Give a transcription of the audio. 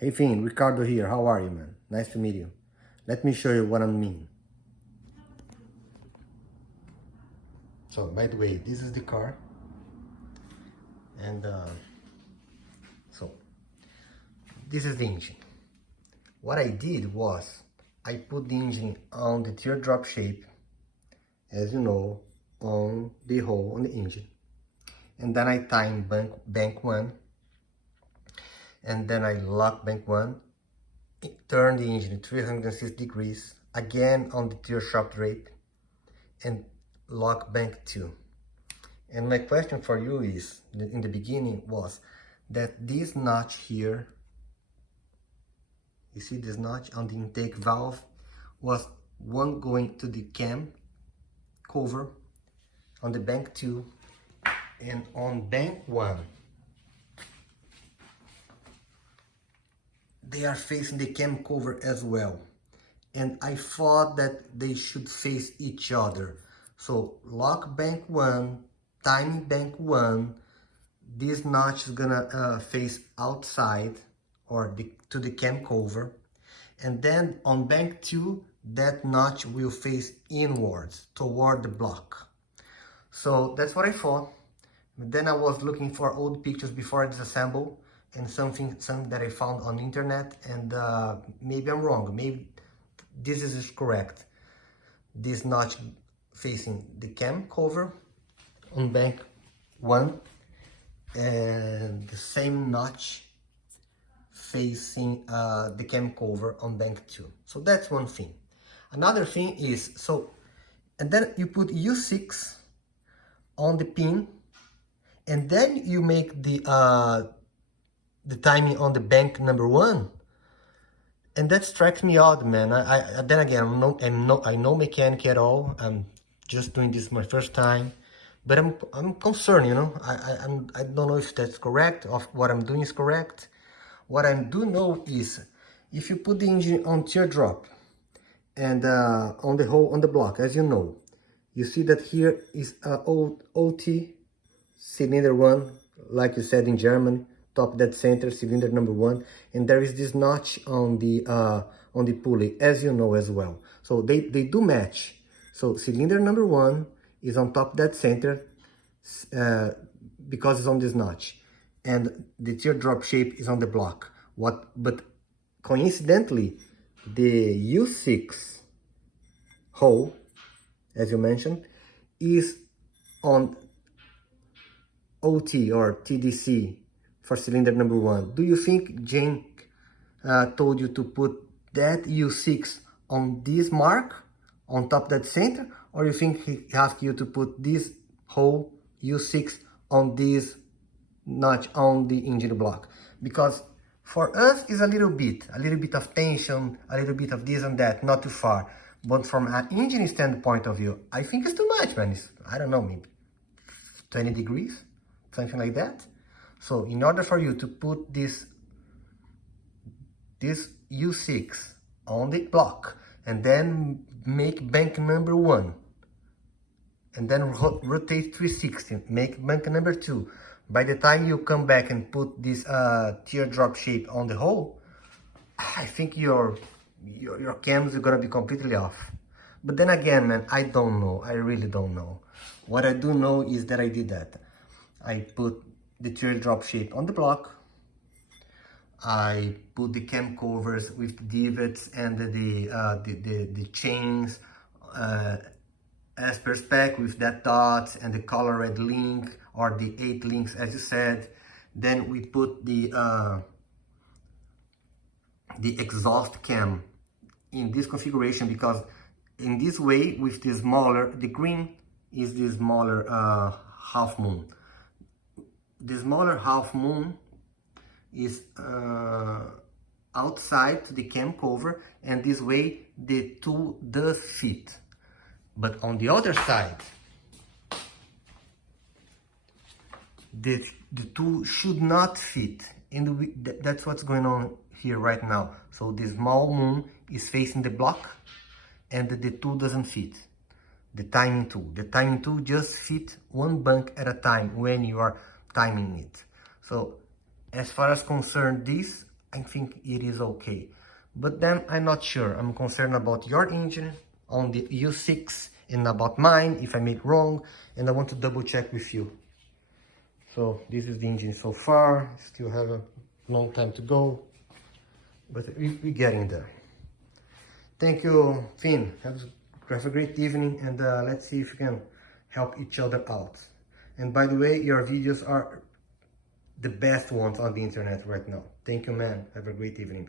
Hey Finn, Ricardo here. How are you, man? Nice to meet you. Let me show you what I mean. So, by the way, this is the car. And so, this is the engine. What I did was, I put the engine on the teardrop shape, as you know, on the hole on the engine. And then I timed bank 1. And then I lock bank 1. Turn the engine 360 degrees, again on the teardrop drape, and lock bank 2. And my question for you is, in the beginning, was that this notch here, you see this notch on the intake valve, was one going to the cam cover on the bank 2, and on bank 1 they are facing the cam cover as well, and I thought that they should face each other. So lock bank 1, timing bank 1, this notch is gonna face outside or to the cam cover, and then on bank 2 that notch will face inwards toward the block. So that's what I thought. Then I was looking for old pictures before I disassemble, and something that I found on the internet, and maybe I'm wrong, maybe this is correct. This notch facing the cam cover on bank 1, and the same notch facing the cam cover on bank 2. So that's one thing. Another thing is, so, and then you put U6 on the pin, and then you make the timing on the bank number 1, and that strikes me odd, man. I then again, I'm no mechanic at all. I'm just doing this my first time, but I'm concerned, you know. I don't know if that's correct, or what I'm doing is correct. What I do know is, if you put the engine on teardrop and on the hole on the block, as you know, you see that here is OT cylinder 1, like you said in German, top dead center, cylinder number 1, and there is this notch on the pulley, as you know as well. So they do match. So cylinder number 1 is on top dead center because it's on this notch, and the teardrop shape is on the block. But coincidentally, the U6 hole, as you mentioned, is on OT or TDC for cylinder number 1. Do you think Jane told you to put that U6 on this mark on top that center, or you think he asked you to put this hole U6 on this notch on the engine block? Because for us it's a little bit of tension, a little bit of this and that, not too far. But from an engine standpoint of view, I think it's too much, man. It's, I don't know, maybe 20 degrees, something like that. So in order for you to put this U6 on the block, and then make bank number 1, and then rotate 360, make bank number 2, by the time you come back and put this teardrop shape on the hole, I think your cams are gonna be completely off. But then again, man, I don't know. I really don't know. What I do know is that I did that. I put the teardrop shape on the block. I put the cam covers with the divots and the chains as per spec, with that dot and the color red link, or the 8 links as you said. Then we put the exhaust cam in this configuration, because in this way, with the smaller, the green is the smaller half moon. The smaller half moon is outside the cam cover, and this way the tool does fit. But on the other side, the tool should not fit. That's what's going on here right now. So the small moon is facing the block, and the tool doesn't fit. The timing tool just fits one bunk at a time when you are timing it. So as far as concerned this, I think it is okay. But then I'm not sure. I'm concerned about your engine on the U6 and about mine if I make wrong, and I want to double check with you. So this is the engine so far. Still have a long time to go, but we're getting there. Thank you, Finn. Have a great evening, and let's see if we can help each other out. And by the way, your videos are the best ones on the internet right now. Thank you, man. Have a great evening.